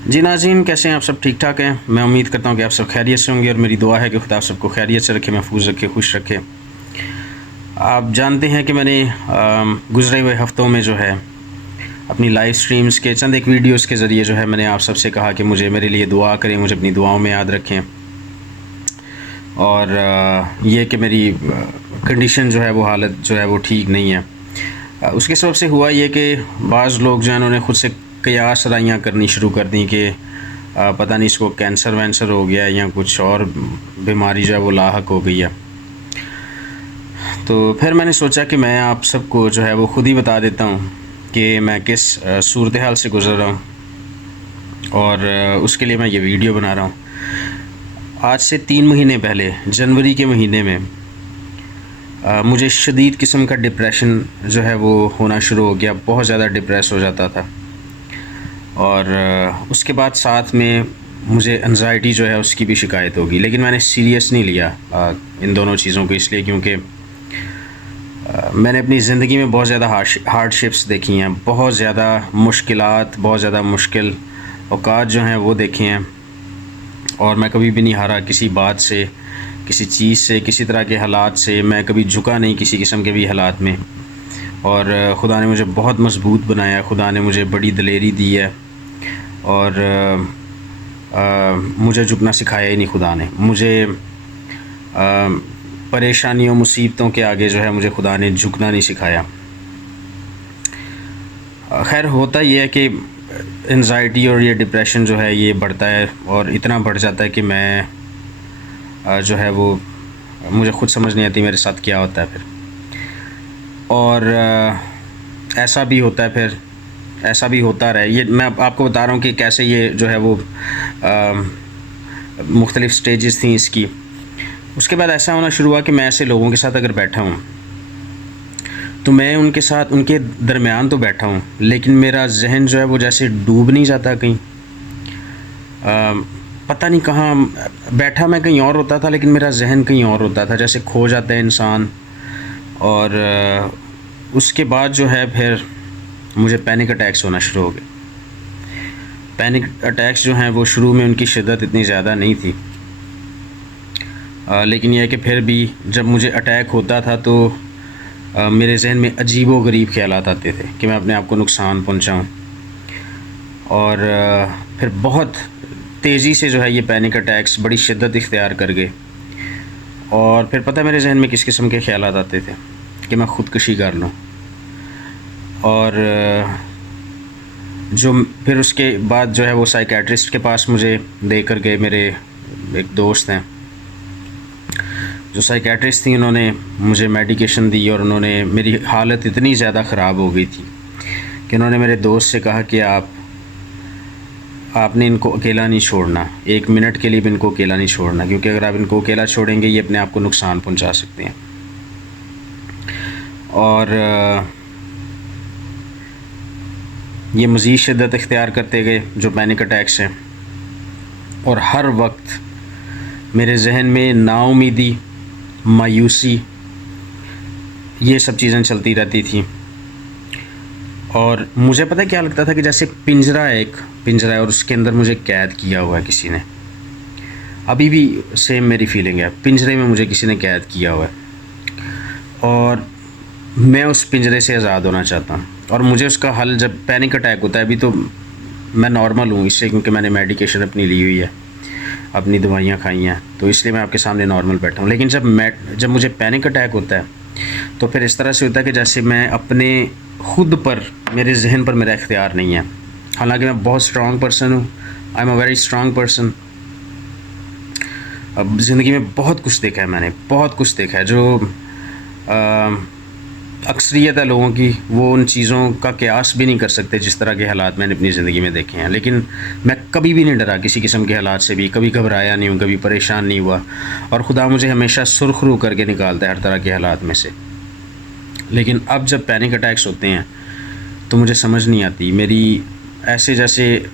जी नाज़रीन, कैसे हैं आप सब? ठीक ठाक हैं। मैं उम्मीद करता हूँ कि आप सब खैरियत से होंगे और मेरी दुआ है कि खुदा आप सबको खैरियत से रखे, महफूज रखे, खुश रखे। आप जानते हैं कि मैंने गुज़रे हुए हफ़्तों में जो है अपनी लाइव स्ट्रीम्स के चंद एक वीडियोस के ज़रिए जो है मैंने आप सबसे कहा कि मुझे मेरे लिए दुआ करें, मुझे अपनी दुआओं में याद रखें। और ये कि मेरी कंडीशन जो है वो हालत जो है वो ठीक नहीं है। उसके सबब से हुआ ये कि बाज़ लोग जो हैं उन्होंने ख़ुद से क़ियास राइयाँ करनी शुरू कर दी कि पता नहीं इसको कैंसर वैंसर हो गया है या कुछ और बीमारी जो है वो लाहक हो गई है। तो फिर मैंने सोचा कि मैं आप सबको जो है वो ख़ुद ही बता देता हूँ कि मैं किस सूरत हाल से गुज़र रहा हूँ, और उसके लिए मैं ये वीडियो बना रहा हूँ। आज से 3 महीने पहले जनवरी के महीने में मुझे शदीद किस्म का डिप्रेशन जो है वो होना शुरू हो गया। बहुत ज़्यादा डिप्रेस हो जाता था, और उसके बाद साथ में मुझे एंजाइटी जो है उसकी भी शिकायत होगी। लेकिन मैंने सीरियस नहीं लिया इन दोनों चीज़ों को, इसलिए क्योंकि मैंने अपनी ज़िंदगी में बहुत ज़्यादा हार्डशिप्स देखी हैं, बहुत ज़्यादा मुश्किलात, बहुत ज़्यादा मुश्किल औकात जो हैं वो देखे हैं। और मैं कभी भी नहीं हारा किसी बात से, किसी चीज़ से, किसी तरह के हालात से। मैं कभी झुका नहीं किसी किस्म के भी हालात में, और खुदा ने मुझे बहुत मजबूत बनाया। खुदा ने मुझे बड़ी दिलेरी दी है, और मुझे झुकना सिखाया ही नहीं खुदा ने। मुझे परेशानियों, मुसीबतों के आगे जो है मुझे खुदा ने झुकना नहीं सिखाया। खैर, होता ये है कि एंजाइटी और ये डिप्रेशन जो है ये बढ़ता है, और इतना बढ़ जाता है कि मैं जो है वो मुझे ख़ुद समझ नहीं आती मेरे साथ क्या होता है फिर। और ऐसा भी होता है, फिर ऐसा भी होता रहा। ये मैं आपको बता रहा हूँ कि कैसे ये जो है वो मुख्तलिफ़ स्टेजेस थी इसकी। उसके बाद ऐसा होना शुरू हुआ कि मैं ऐसे लोगों के साथ अगर बैठा हूँ तो मैं उनके साथ, उनके दरमियान तो बैठा हूँ, लेकिन मेरा जहन जो है वो जैसे डूब नहीं जाता कहीं। पता नहीं कहाँ बैठा मैं, कहीं और होता था, लेकिन मेरा जहन कहीं और होता था, जैसे खो जाता है इंसान। और उसके बाद जो है फिर मुझे पैनिक अटैक्स होना शुरू हो गए। पैनिक अटैक्स जो हैं वो शुरू में उनकी शिद्दत इतनी ज़्यादा नहीं थी, लेकिन यह है कि फिर भी जब मुझे अटैक होता था तो मेरे जहन में अजीब व गरीब ख़यालात आते थे कि मैं अपने आप को नुकसान पहुंचाऊं। और फिर बहुत तेज़ी से जो है ये पैनिक अटैक्स बड़ी शिद्दत इख्तियार कर गए। और फिर पता है मेरे जहन में किस किस्म के ख़यालात आते थे कि मैं ख़ुदकुशी कर लूँ। और जो फिर उसके बाद जो है वो साइकेट्रिस्ट के पास मुझे लेकर गए। मेरे एक दोस्त हैं जो साइकेट्रिस्ट थी, उन्होंने मुझे मेडिकेशन दी, और उन्होंने मेरी हालत इतनी ज़्यादा ख़राब हो गई थी कि उन्होंने मेरे दोस्त से कहा कि आपने इनको अकेला नहीं छोड़ना, 1 मिनट के लिए भी इनको अकेला नहीं छोड़ना, क्योंकि अगर आप इनको अकेला छोड़ेंगे ये अपने आप को नुकसान पहुंचा सकते हैं। और ये मज़ीद शिद्दत इख्तियार करते गए जो पैनिक अटैक्स हैं, और हर वक्त मेरे जहन में नाउमीदी, मायूसी, ये सब चीज़ें चलती रहती थी। और मुझे पता है क्या लगता था कि जैसे पिंजरा है, एक पिंजरा है और उसके अंदर मुझे कैद किया हुआ है किसी ने। अभी भी सेम मेरी फीलिंग है, पिंजरे में मुझे किसी ने कैद किया हुआ है, और मैं उस पिंजरे से आज़ाद होना चाहता हूँ। और मुझे उसका हल, जब पैनिक अटैक होता है, अभी तो मैं नॉर्मल हूँ इससे, क्योंकि मैंने मेडिकेशन अपनी ली हुई है, अपनी दवाइयाँ खाई हैं, तो इसलिए मैं आपके सामने नॉर्मल बैठा हूँ। लेकिन जब मुझे पैनिक अटैक होता है तो फिर इस तरह से होता है कि जैसे मैं अपने ख़ुद पर, मेरे जहन पर मेरा इख्तियार नहीं है। हालांकि मैं बहुत स्ट्रॉन्ग पर्सन हूँ, I am a very strong person. अब ज़िंदगी में बहुत कुछ देखा है मैंने, बहुत कुछ देखा है। जो अक्सरियत है लोगों की, वो उन चीज़ों का क़यास भी नहीं कर सकते जिस तरह के हालात मैंने अपनी ज़िंदगी में देखे हैं। लेकिन मैं कभी भी नहीं डरा किसी किस्म के हालात से भी, कभी घबराया नहीं हूँ, कभी परेशान नहीं हुआ, और खुदा मुझे हमेशा सुरखरू करके निकालता है हर तरह के हालात में से। लेकिन अब जब पैनिक अटैक्स होते हैं तो मुझे समझ नहीं आती, मेरी ऐसे जैसे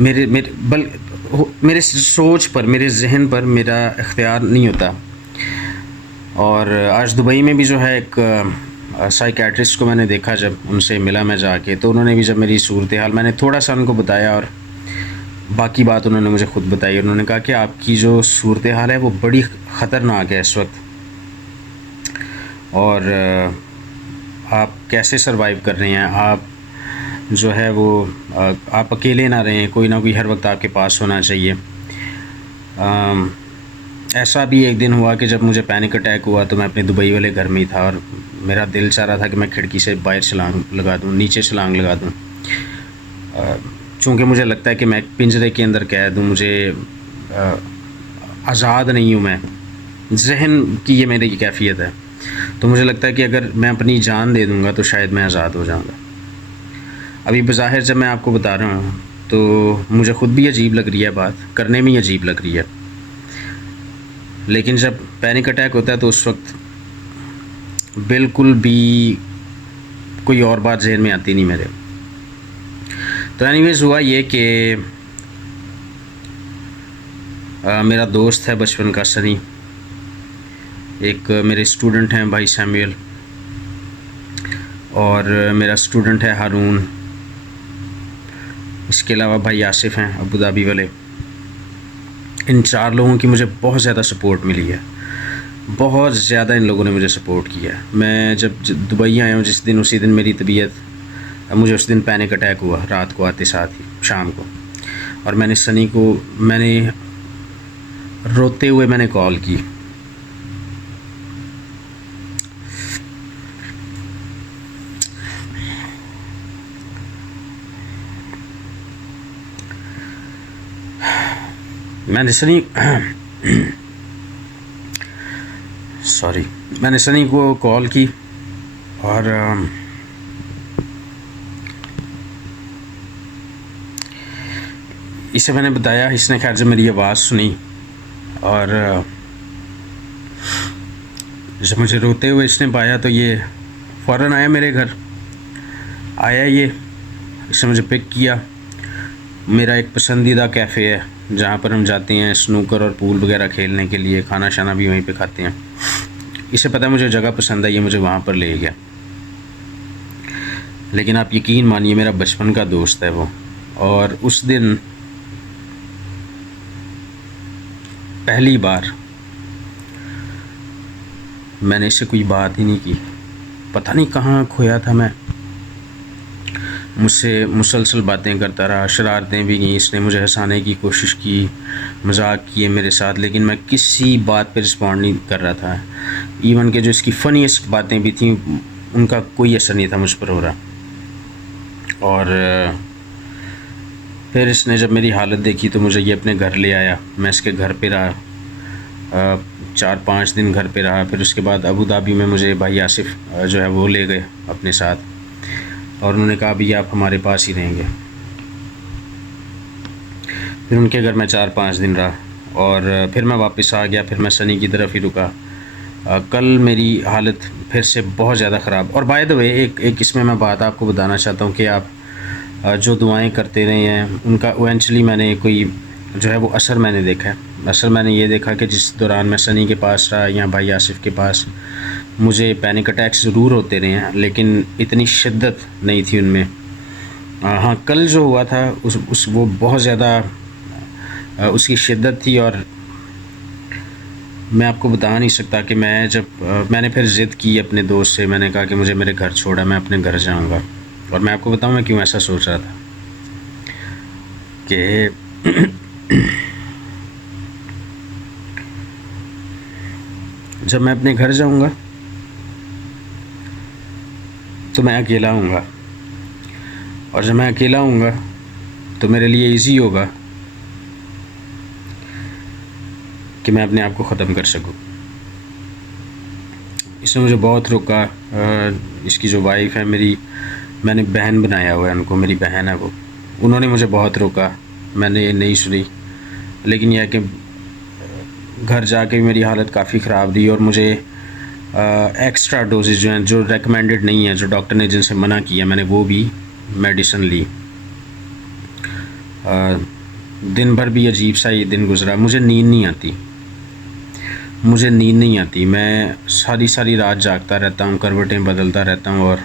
मेरे सोच पर, मेरे जहन पर मेरा इख्तियार नहीं होता। और आज दुबई में भी जो है एक साइकेट्रिस्ट को मैंने देखा, जब उनसे मिला मैं जाके, तो उन्होंने भी जब मेरी सूरत हाल मैंने थोड़ा सा उनको बताया और बाकी बात उन्होंने मुझे ख़ुद बताई। उन्होंने कहा कि आपकी जो सूरत हाल है वो बड़ी ख़तरनाक है इस वक्त, और आप कैसे सरवाइव कर रहे हैं, आप जो है वो आप अकेले ना रहें, कोई ना कोई हर वक्त आपके पास होना चाहिए। ऐसा भी एक दिन हुआ कि जब मुझे पैनिक अटैक हुआ तो मैं अपने दुबई वाले घर में ही था और मेरा दिल चाह रहा था कि मैं खिड़की से बाहर छलांग लगा दूं, नीचे छलांग लगा दूं। चूँकि मुझे लगता है कि मैं एक पिंजरे के अंदर कैद हूँ, मुझे आज़ाद नहीं हूँ मैं, जहन की ये मेरी कैफियत है। तो मुझे लगता है कि अगर मैं अपनी जान दे दूँगा तो शायद मैं आज़ाद हो जाऊँगा। अभी बज़ाहिर जब मैं आपको बता रहा हूँ तो मुझे ख़ुद भी अजीब लग रही है, बात करने में ही अजीब लग रही है, लेकिन जब पैनिक अटैक होता है तो उस वक्त बिल्कुल भी कोई और बात जहन में आती नहीं मेरे। तो एनीवेज़ हुआ ये कि मेरा दोस्त है बचपन का सनी, एक मेरे स्टूडेंट हैं भाई सैमुअल, और मेरा स्टूडेंट है हारून, इसके अलावा भाई आसिफ हैं अबू धाबी वाले। इन 4 लोगों की मुझे बहुत ज़्यादा सपोर्ट मिली है, बहुत ज़्यादा इन लोगों ने मुझे सपोर्ट किया है। मैं जब दुबई आया हूँ जिस दिन, उसी दिन मेरी तबीयत, मुझे उस दिन पैनिक अटैक हुआ रात को आते साथ ही शाम को, और मैंने सनी को रोते हुए मैंने कॉल की। मैंने सनी को कॉल की और इसे मैंने बताया। इसने खैर जब मेरी आवाज़ सुनी और जब मुझे रोते हुए इसने पाया तो ये फ़ौरन आया मेरे घर, आया ये, इसने मुझे पिक किया। मेरा एक पसंदीदा कैफ़े है जहाँ पर हम जाते हैं स्नूकर और पूल वगैरह खेलने के लिए, खाना शाना भी वहीं पे खाते हैं। इसे पता है मुझे जगह पसंद है, ये मुझे वहाँ पर ले गया। लेकिन आप यकीन मानिए मेरा बचपन का दोस्त है वो, और उस दिन पहली बार मैंने इससे कोई बात ही नहीं की। पता नहीं कहाँ खोया था मैं, मुझसे मुसलसल बातें करता रहा, शरारतें भी की, इसने मुझे हंसाने की कोशिश की, मजाक किए मेरे साथ, लेकिन मैं किसी बात पे रिस्पॉन्ड नहीं कर रहा था। इवन के जो इसकी फ़नीस्ट बातें भी थी उनका कोई असर नहीं था मुझ पर हो रहा। और फिर इसने जब मेरी हालत देखी तो मुझे ये अपने घर ले आया। मैं इसके घर पे रहा, 4-5 दिन घर पे रहा। फिर उसके बाद अबू धाबी में मुझे भाई आसिफ जो है वो ले गए अपने साथ, और उन्होंने कहा भी आप हमारे पास ही रहेंगे। फिर उनके घर मैं 4-5 दिन रहा और फिर मैं वापस आ गया। फिर मैं सनी की तरफ ही रुका। कल मेरी हालत फिर से बहुत ज़्यादा ख़राब। और बाय द वे एक इसमें मैं बात आपको बताना चाहता हूँ कि आप जो दुआएं करते रहे हैं उनका इवेंचुअली मैंने कोई जो है वो असर मैंने देखा है। असर मैंने ये देखा कि जिस दौरान मैं सनी के पास रहा या भाई आसिफ के पास, मुझे पैनिक अटैक्स ज़रूर होते रहे हैं लेकिन इतनी शिद्दत नहीं थी उनमें। हाँ, कल जो हुआ था वो बहुत ज़्यादा उसकी शिद्दत थी, और मैं आपको बता नहीं सकता कि मैंने फिर ज़िद की अपने दोस्त से। मैंने कहा कि मुझे मेरे घर छोड़ा, मैं अपने घर जाऊंगा। और मैं आपको बताऊं मैं क्यों ऐसा सोच रहा था कि जब मैं अपने घर जाऊंगा तो मैं अकेला हूँगा, और जब मैं अकेला हूँगा तो मेरे लिए इजी होगा कि मैं अपने आप को ख़त्म कर सकूँ। इसने मुझे बहुत रोका। इसकी जो वाइफ है मेरी, मैंने बहन बनाया हुआ है उनको, मेरी बहन है वो, उन्होंने मुझे बहुत रोका, मैंने नहीं सुनी। लेकिन यह है कि घर जाके मेरी हालत काफ़ी ख़राब रही और मुझे एक्स्ट्रा डोजेज जो हैं, जो रेकमेंडेड नहीं है, जो डॉक्टर ने जिनसे मना किया, मैंने वो भी मेडिसिन ली। दिन भर भी अजीब सा ये दिन गुजरा, मुझे नींद नहीं आती। मुझे नींद नहीं आती, मैं सारी सारी रात जागता रहता हूँ, करवटें बदलता रहता हूँ। और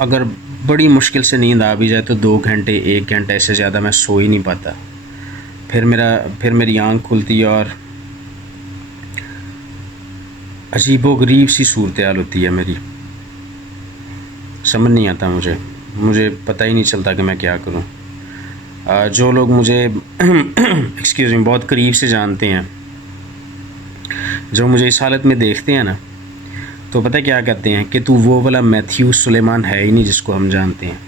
अगर बड़ी मुश्किल से नींद आ भी जाए तो 2 घंटे 1 घंटे से ज़्यादा मैं सो ही नहीं पाता। फिर मेरी आँख खुलती है और अजीबोगरीब सी सूरत हाल होती है मेरी। समझ नहीं आता मुझे पता ही नहीं चलता कि मैं क्या करूं। जो लोग मुझे एक्सक्यूज़ मी बहुत करीब से जानते हैं, जो मुझे इस हालत में देखते हैं ना, तो पता है क्या कहते हैं कि तू वो वाला मैथ्यू सुलेमान है ही नहीं जिसको हम जानते हैं।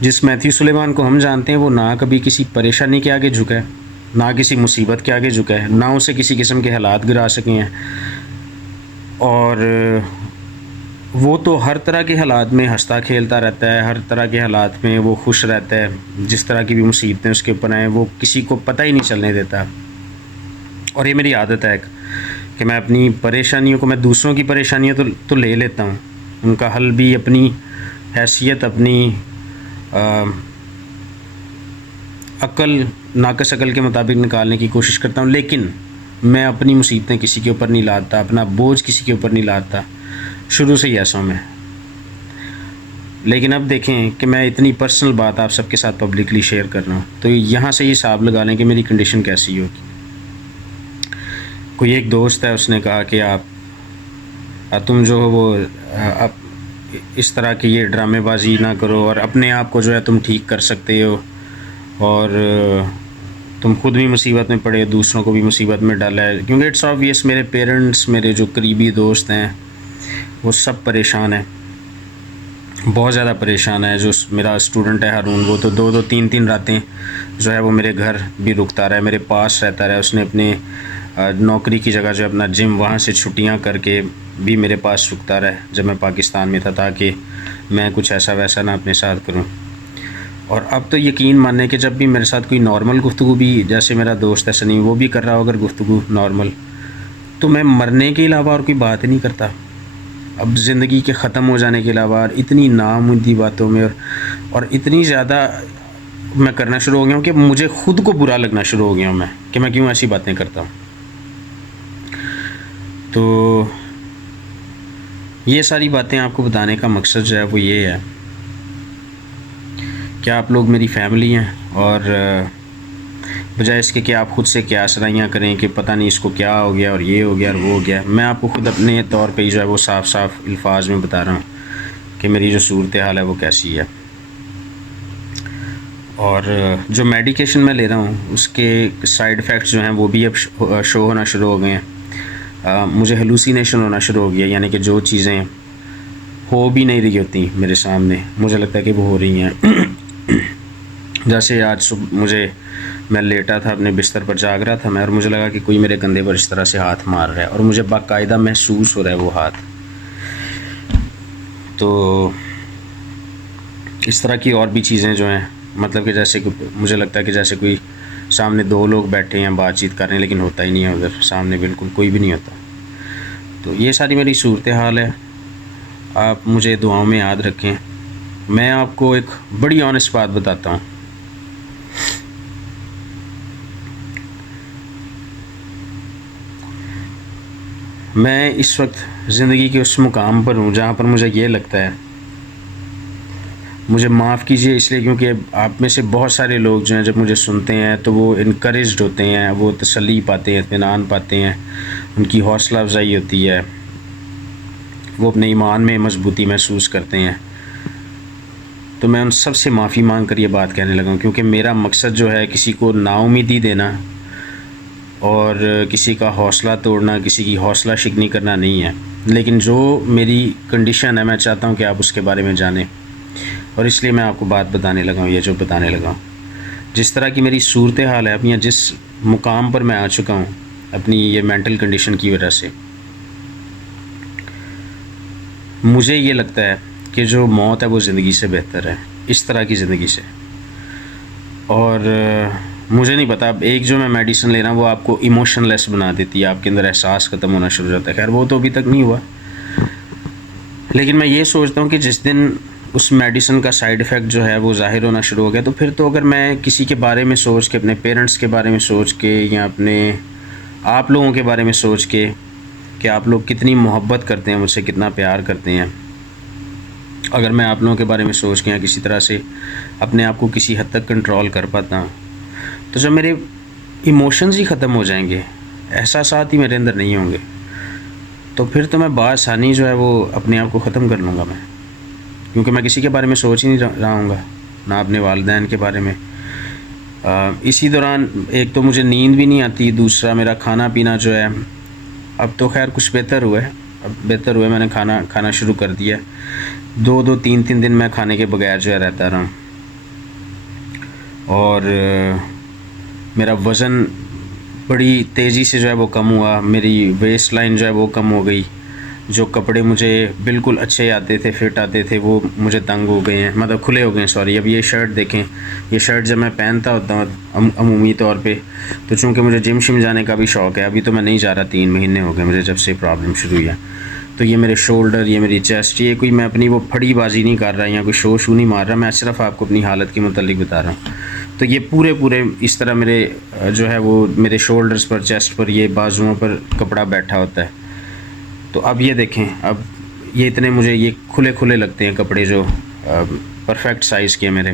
जिस मैथ्यू सुलेमान को हम जानते हैं वो ना कभी किसी परेशानी के आगे झुका है, ना किसी मुसीबत के आगे झुका है, ना उसे किसी किस्म के हालात गिरा सके हैं। और वो तो हर तरह के हालात में हंसता खेलता रहता है, हर तरह के हालात में वो खुश रहता है। जिस तरह की भी मुसीबतें उसके ऊपर आए वो किसी को पता ही नहीं चलने देता। और ये मेरी आदत है कि मैं अपनी परेशानियों को, मैं दूसरों की परेशानियों तो ले लेता हूँ, उनका हल भी अपनी हैसियत, अपनी अक्ल, नाकस अक्ल के मुताबिक निकालने की कोशिश करता हूँ। लेकिन मैं अपनी मुसीबतें किसी के ऊपर नहीं लाता, अपना बोझ किसी के ऊपर नहीं लाता, शुरू से ही ऐसा हूँ मैं। लेकिन अब देखें कि मैं इतनी पर्सनल बात आप सबके साथ पब्लिकली शेयर कर रहा हूँ, तो यहाँ से ही हिसाब लगा लें कि मेरी कंडीशन कैसी होगी। कोई एक दोस्त है, उसने कहा कि तुम जो हो वो आप इस तरह की ये ड्रामेबाजी ना करो और अपने आप को जो है तुम ठीक कर सकते हो, और तुम खुद भी मुसीबत में पड़े, दूसरों को भी मुसीबत में डाला है। क्योंकि इट्स ऑब्वियस मेरे पेरेंट्स, मेरे जो करीबी दोस्त हैं वो सब परेशान है, बहुत ज़्यादा परेशान है। जो मेरा स्टूडेंट है हारून, वो तो 2-2 3-3 रातें जो है वो मेरे घर भी रुकता रहा है, मेरे पास रहता रहा है। उसने अपने नौकरी की जगह जो अपना जिम, वहाँ से छुट्टियाँ करके भी मेरे पास रुकता रहा है जब मैं पाकिस्तान में था, ताकि मैं कुछ ऐसा वैसा ना अपने साथ करूँ। और अब तो यकीन मानने कि जब भी मेरे साथ कोई नॉर्मल गुफ्तगू भी, जैसे मेरा दोस्त है सनी, वो भी कर रहा हो अगर गुफ्तगू नॉर्मल, तो मैं मरने के अलावा और कोई बात नहीं करता। अब ज़िंदगी के ख़त्म हो जाने के अलावा इतनी नामुमकिन बातों में और इतनी ज़्यादा मैं करना शुरू हो गया हूँ कि मुझे ख़ुद को बुरा लगना शुरू हो गया हूँ मैं, कि मैं क्यों ऐसी बातें करता हूँ। तो ये सारी बातें आपको बताने का मकसद जो है वो ये है कि आप लोग मेरी फैमिली हैं, और बजाय इसके कि आप ख़ुद से क्या सराइयाँ करें कि पता नहीं इसको क्या हो गया और ये हो गया और वो हो गया, मैं आपको ख़ुद अपने तौर पे जो है वो साफ़ साफ़ अल्फाज में बता रहा हूँ कि मेरी जो सूरत हाल है वो कैसी है। और जो मेडिकेशन मैं ले रहा हूँ उसके साइड इफ़ेक्ट्स जो हैं वो भी अब शो होना शुरू हो गए हैं। मुझे हेलुसिनेशन होना शुरू हो गया, यानी कि जो चीज़ें हो भी नहीं रही होती मेरे सामने, मुझे लगता है कि वो हो रही हैं। जैसे आज सुबह मैं लेटा था अपने बिस्तर पर, जाग रहा था मैं, और मुझे लगा कि कोई मेरे कंधे पर इस तरह से हाथ मार रहा है और मुझे बाकायदा महसूस हो रहा है वो हाथ। तो इस तरह की और भी चीज़ें जो हैं, मतलब कि जैसे मुझे लगता है कि जैसे कोई सामने 2 लोग बैठे हैं बातचीत कर रहे हैं, लेकिन होता ही नहीं है, उधर सामने बिल्कुल कोई भी नहीं होता। तो ये सारी मेरी सूरत हाल है। आप मुझे दुआओं में याद रखें। मैं आपको एक बड़ी ऑनेस्ट बात बताता हूँ, मैं इस वक्त ज़िंदगी के उस मुकाम पर हूँ जहाँ पर मुझे ये लगता है, मुझे माफ़ कीजिए इसलिए क्योंकि आप में से बहुत सारे लोग जो हैं जब मुझे सुनते हैं तो वो इनकरेज्ड होते हैं, वो तसल्ली पाते हैं, इत्मीनान पाते हैं, उनकी हौसला अफजाई होती है, वो अपने ईमान में मजबूती महसूस करते हैं। तो मैं उन सब से माफ़ी मांग कर ये बात कहने लगा हूँ, क्योंकि मेरा मकसद जो है किसी को नाउमीदी देना और किसी का हौसला तोड़ना, किसी की हौसला शिकनी करना नहीं है। लेकिन जो मेरी कंडीशन है मैं चाहता हूँ कि आप उसके बारे में जानें, और इसलिए मैं आपको बात बताने लगा हूँ, ये जो बताने लगा हूँ। जिस तरह की मेरी सूरत हाल है अब, या जिस मुकाम पर मैं आ चुका हूँ अपनी ये मेंटल कंडीशन की वजह से, मुझे ये लगता है कि जो मौत है वो ज़िंदगी से बेहतर है, इस तरह की ज़िंदगी से। और मुझे नहीं पता, अब एक जो मैं मेडिसिन ले रहा हूँ वो आपको इमोशनलेस बना देती है, आपके अंदर एहसास ख़त्म होना शुरू हो जाता है। खैर वो तो अभी तक नहीं हुआ, लेकिन मैं ये सोचता हूँ कि जिस दिन उस मेडिसिन का साइड इफ़ेक्ट जो है वो ज़ाहिर होना शुरू हो गया, तो फिर तो अगर मैं किसी के बारे में सोच के, अपने पेरेंट्स के बारे में सोच के, या अपने आप लोगों के बारे में सोच के कि आप लोग कितनी मोहब्बत करते हैं मुझसे, कितना प्यार करते हैं। अगर मैं आप लोगों के बारे में सोच के या किसी तरह से अपने आप को किसी हद तक कंट्रोल कर पाता हूँ, तो जब मेरे इमोशंस ही ख़त्म हो जाएंगे, एहसासात ही मेरे अंदर नहीं होंगे, तो फिर तो मैं बआसानी जो है वो अपने आप को ख़त्म कर लूँगा मैं, क्योंकि मैं किसी के बारे में सोच ही नहीं रहा हूँगा, ना अपने वालिदैन के बारे में। इसी दौरान एक तो मुझे नींद भी नहीं आती, दूसरा मेरा खाना पीना जो है, अब तो खैर कुछ बेहतर हुआ है, अब बेहतर हुआ है, मैंने खाना शुरू कर दिया है। 2-2 3-3 दिन मैं खाने के बगैर जो है रहता रहा हूँ, और मेरा वज़न बड़ी तेज़ी से जो है वो कम हुआ, मेरी वेस्ट लाइन जो है वो कम हो गई। जो कपड़े मुझे बिल्कुल अच्छे आते थे, फिट आते थे, वो मुझे तंग हो गए हैं, मतलब खुले हो गए हैं, सॉरी। अब ये शर्ट देखें, ये शर्ट जब मैं पहनता होता हूँ अमूमी तौर पे, तो चूँकि मुझे जिम शिम जाने का भी शौक़ है, अभी तो मैं नहीं जा रहा, 3 महीने हो गए मुझे जब से प्रॉब्लम शुरू हुई है। तो ये मेरे शोल्डर, ये मेरी चेस्ट, ये कोई मैं अपनी वो फड़ीबाजी नहीं कर रहा या कोई शो शू नहीं मार रहा, मैं सिर्फ आपको अपनी हालत के मुतालिक बता रहा हूँ। तो ये पूरे इस तरह मेरे जो है वो मेरे शोल्डर्स पर, चेस्ट पर, ये बाजुओं पर कपड़ा बैठा होता है। तो अब ये देखें, अब ये इतने मुझे ये खुले खुले लगते हैं कपड़े, जो परफेक्ट साइज़ के मेरे।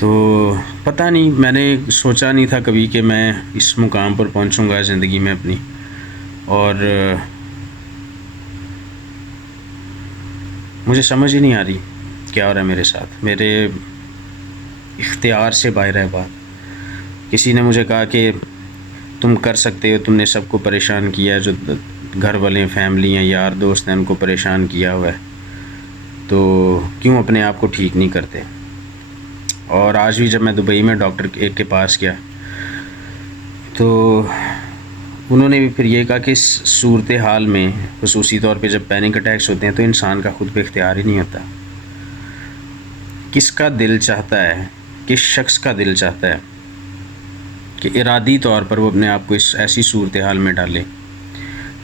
तो पता नहीं, मैंने सोचा नहीं था कभी कि मैं इस मुकाम पर पहुंचूंगा ज़िंदगी में अपनी, और मुझे समझ ही नहीं आ रही क्या हो रहा है मेरे साथ। मेरे इख्तियार से बाहर है बात। किसी ने मुझे कहा कि तुम कर सकते हो, तुमने सबको परेशान किया है, जो घर वाले, फैमिली हैं, यार दोस्त हैं, उनको परेशान किया हुआ है, तो क्यों अपने आप को ठीक नहीं करते। और आज भी जब मैं दुबई में डॉक्टर एक के पास गया, तो उन्होंने भी फिर ये कहा कि इस सूरत हाल में, ख़ुसूसी तौर पे जब पैनिक अटैक्स होते हैं, तो इंसान का ख़ुद पे इख्तियार ही नहीं होता। किसका दिल चाहता है, किस शख्स का दिल चाहता है कि इरादी तौर पर वो अपने आप को इस ऐसी सूरत हाल में डाले,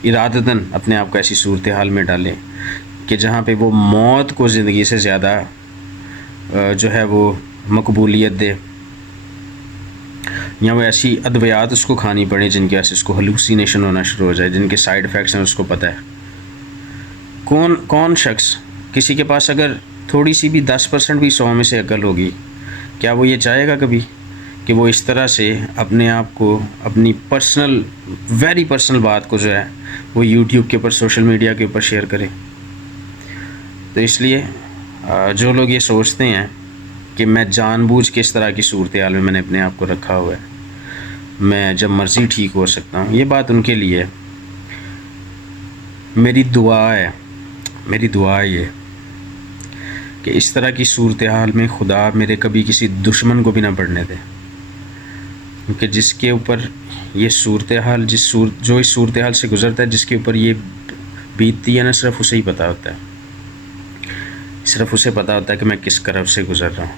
इरादतन अपने आप को ऐसी सूरत हाल में डाले कि जहाँ पे वो मौत को ज़िंदगी से ज़्यादा जो है वो मकबूलियत दे, या वो ऐसी अद्वियात उसको खानी पड़े जिनकी वजह से उसको हलूसिनेशन होना शुरू हो जाए, जिनके साइड इफ़ेक्ट्स हैं उसको पता है। कौन शख्स, किसी के पास अगर थोड़ी सी भी 10% भी 100 में से अकल होगी, क्या वो ये चाहेगा कभी कि वो इस तरह से अपने आप को, अपनी पर्सनल, वेरी पर्सनल बात को जो है वो यूट्यूब के ऊपर, सोशल मीडिया के ऊपर शेयर करे। तो इसलिए जो लोग ये सोचते हैं कि मैं जानबूझ के इस तरह की सूरत हाल में मैंने अपने आप को रखा हुआ है, मैं जब मर्ज़ी ठीक हो सकता हूँ, ये बात उनके लिए है। मेरी दुआ है ये कि इस तरह की सूरत हाल में खुदा मेरे कभी किसी दुश्मन को भी ना पड़ने दे, क्योंकि जिसके ऊपर ये सूरत हाल, जो इस सूरत हाल से गुज़रता है, जिसके ऊपर ये बीतती है ना, सिर्फ उसे ही पता होता है, सिर्फ उसे पता होता है कि मैं किस करब से गुज़र रहा हूँ।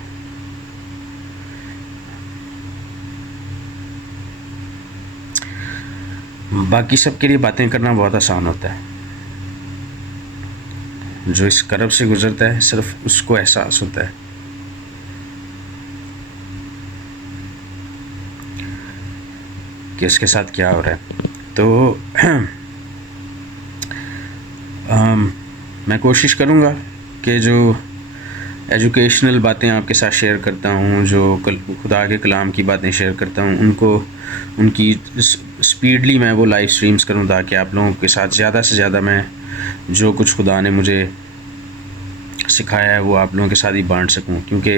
बाकी सब के लिए बातें करना बहुत आसान होता है, जो इस करब से गुज़रता है सिर्फ उसको एहसास होता है कि इसके साथ क्या हो रहा है। तो मैं कोशिश करूँगा कि जो एजुकेशनल बातें आपके साथ शेयर करता हूँ, जो खुदा के कलाम की बातें शेयर करता हूँ, उनकी स्पीडली मैं वो लाइव स्ट्रीम्स करूँ, ताकि आप लोगों के साथ ज़्यादा से ज़्यादा मैं जो कुछ खुदा ने मुझे सिखाया है वो आप लोगों के साथ ही बांट सकूं। क्योंकि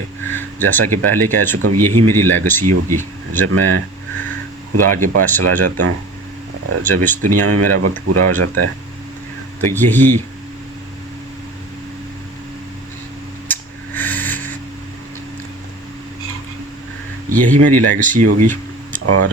जैसा कि पहले कह चुका हूँ, यही मेरी लेगेसी होगी जब मैं खुदा के पास चला जाता हूँ, जब इस दुनिया में मेरा वक्त पूरा हो जाता है, तो यही मेरी लेगेसी होगी। और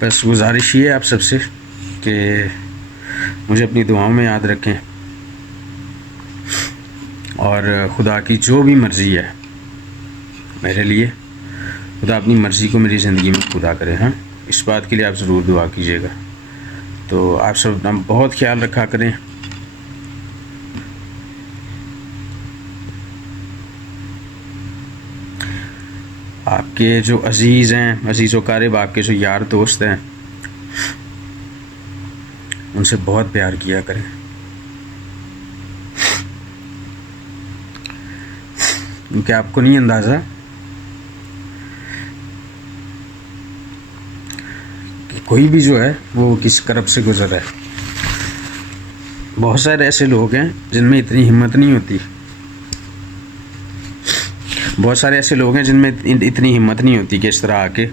बस गुजारिश ये है आप सबसे कि मुझे अपनी दुआओं में याद रखें, और खुदा की जो भी मर्ज़ी है मेरे लिए, खुदा अपनी मर्ज़ी को मेरी ज़िंदगी में पूरा करे। हाँ, इस बात के लिए आप ज़रूर दुआ कीजिएगा। तो आप सब अपना बहुत ख्याल रखा करें। आपके जो अजीज़ हैं, अजीज़ व क़ारिब, आपके जो यार दोस्त हैं, उनसे बहुत प्यार किया करें। क्योंकि आपको नहीं अंदाज़ा कि कोई भी जो है वो किस करब से गुज़र रहा है। बहुत सारे ऐसे लोग हैं जिनमें इतनी हिम्मत नहीं होती, बहुत सारे ऐसे लोग हैं जिनमें इतनी हिम्मत नहीं होती कि इस तरह आके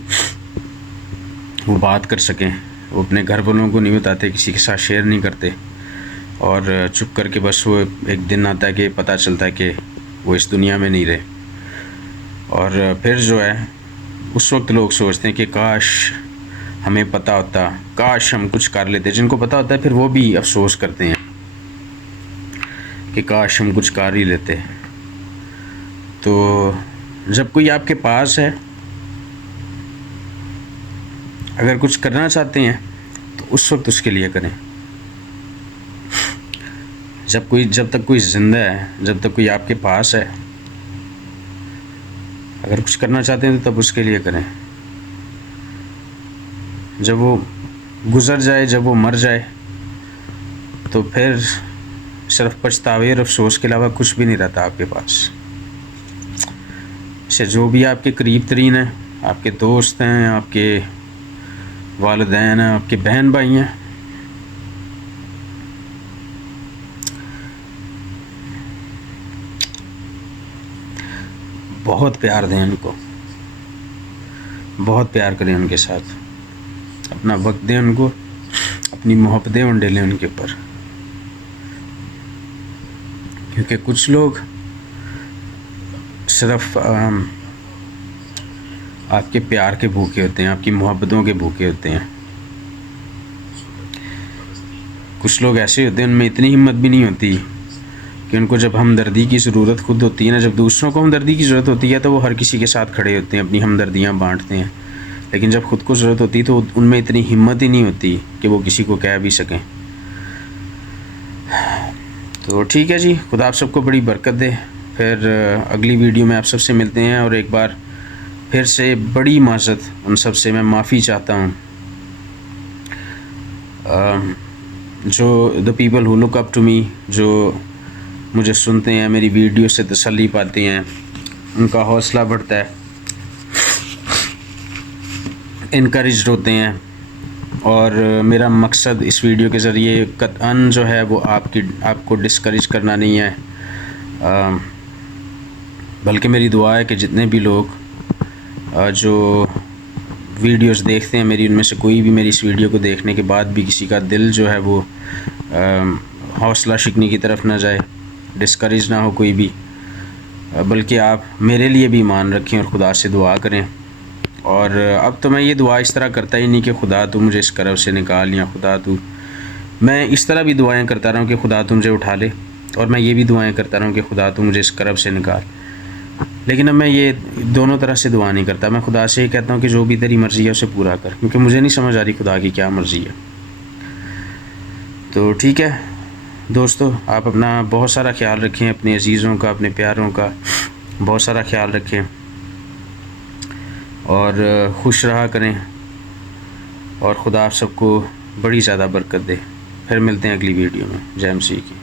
वो बात कर सकें। वो अपने घर वालों को नहीं बताते, किसी के साथ शेयर नहीं करते, और चुप करके बस वो एक दिन आता है कि पता चलता है कि वो इस दुनिया में नहीं रहे। और फिर जो है उस वक्त लोग सोचते हैं कि काश हमें पता होता, काश हम कुछ कर लेते। जिनको पता होता है फिर वो भी अफसोस करते हैं कि काश हम कुछ कर ही लेते। तो जब कोई आपके पास है, अगर कुछ करना चाहते हैं तो उस वक्त उसके लिए करें। जब तक कोई ज़िंदा है, जब तक कोई आपके पास है, अगर कुछ करना चाहते हैं तो तब उसके लिए करें। जब वो गुज़र जाए, जब वो मर जाए, तो फिर सिर्फ पछतावे और अफसोस के अलावा कुछ भी नहीं रहता आपके पास। से जो भी आपके करीब तरीन हैं, आपके दोस्त हैं, आपके वालिदैन हैं, आपके बहन भाई हैं, बहुत प्यार दें उनको, बहुत प्यार करें उनके साथ, अपना वक्त दें उनको, अपनी मोहब्बतें उंडेलें उनके ऊपर। क्योंकि कुछ लोग सिर्फ आपके प्यार के भूखे होते हैं, आपकी मोहब्बतों के भूखे होते हैं। कुछ लोग ऐसे होते हैं उनमें इतनी हिम्मत भी नहीं होती कि उनको जब हमदर्दी की ज़रूरत खुद होती है ना, जब दूसरों को हमदर्दी की ज़रूरत होती है तो वो हर किसी के साथ खड़े होते हैं, अपनी हमदर्दियाँ बांटते हैं। लेकिन जब ख़ुद को ज़रूरत होती है तो उनमें इतनी हिम्मत ही नहीं होती कि वो किसी को कह भी सकें। तो ठीक है जी, खुदा आप सबको बड़ी बरकत दे। फिर अगली वीडियो में आप सबसे मिलते हैं, और एक बार फिर से बड़ी माज़रत उन सब से मैं माफ़ी चाहता हूँ जो the people who look up to me, जो मुझे सुनते हैं, मेरी वीडियो से तसल्ली पाते हैं, उनका हौसला बढ़ता है, इनकरेज्ड होते हैं। और मेरा मकसद इस वीडियो के ज़रिए कतअन जो है वो आपको डिस्करेज करना नहीं है, बल्कि मेरी दुआ है कि जितने भी लोग जो वीडियोस देखते हैं मेरी, उनमें से कोई भी मेरी इस वीडियो को देखने के बाद भी किसी का दिल जो है वो हौसला शिकने की तरफ ना जाए, डिस्करेज ना हो कोई भी, बल्कि आप मेरे लिए भी ईमान रखें और खुदा से दुआ करें। और अब तो मैं ये दुआ इस तरह करता ही नहीं कि खुदा तू मुझे इस करब से निकाल, या खुदा तू, मैं इस तरह भी दुआएं करता रहा हूँ कि खुदा तू मुझे उठा ले, और मैं ये भी दुआएं करता रहा हूँ कि खुदा तू मुझे इस करब से निकाल। लेकिन अब मैं ये दोनों तरह से दुआ नहीं करता। मैं खुदा से ही कहता हूँ कि जो भी तेरी मर्ज़ी है उसे पूरा कर, क्योंकि मुझे नहीं समझ आ रही खुदा की क्या मर्ज़ी है। तो ठीक है दोस्तों, आप अपना बहुत सारा ख्याल रखें, अपने अजीज़ों का, अपने प्यारों का बहुत सारा ख्याल रखें, और खुश रहा करें, और खुदा आप सबको बड़ी ज़्यादा बरकत दे। फिर मिलते हैं अगली वीडियो में। जय मसीह की।